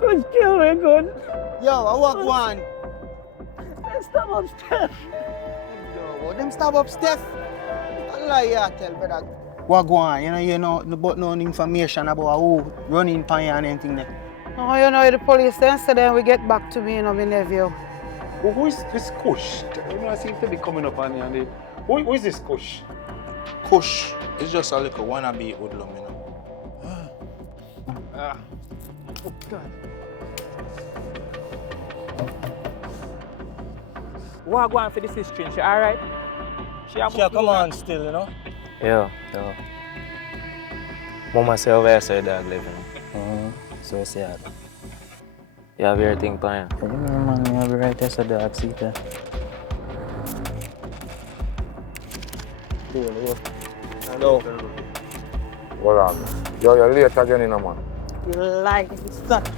Could kill me, good. Yo, I walk one. Let's stop upstairs. Yo, them stab up Steph. Allah ya tell brother. What go on? You know, but no information about who running pan you and anything there. Oh, you know, the police then said then we get back to me, you know, my nephew. Well, who is this Kush? You know, I seem to be coming up on you and they... Who is this Kush? Kush is just a little wannabe hoodlum, you know. Oh, God. What going for this history? She alright? She Come on still, you know. Yeah. Mama say over here so your dog living. So sad. You have everything planned? Yeah, man, you have right there so dog seat there. Hello. Hold on. Yo, you're late again, you know, man. You like that.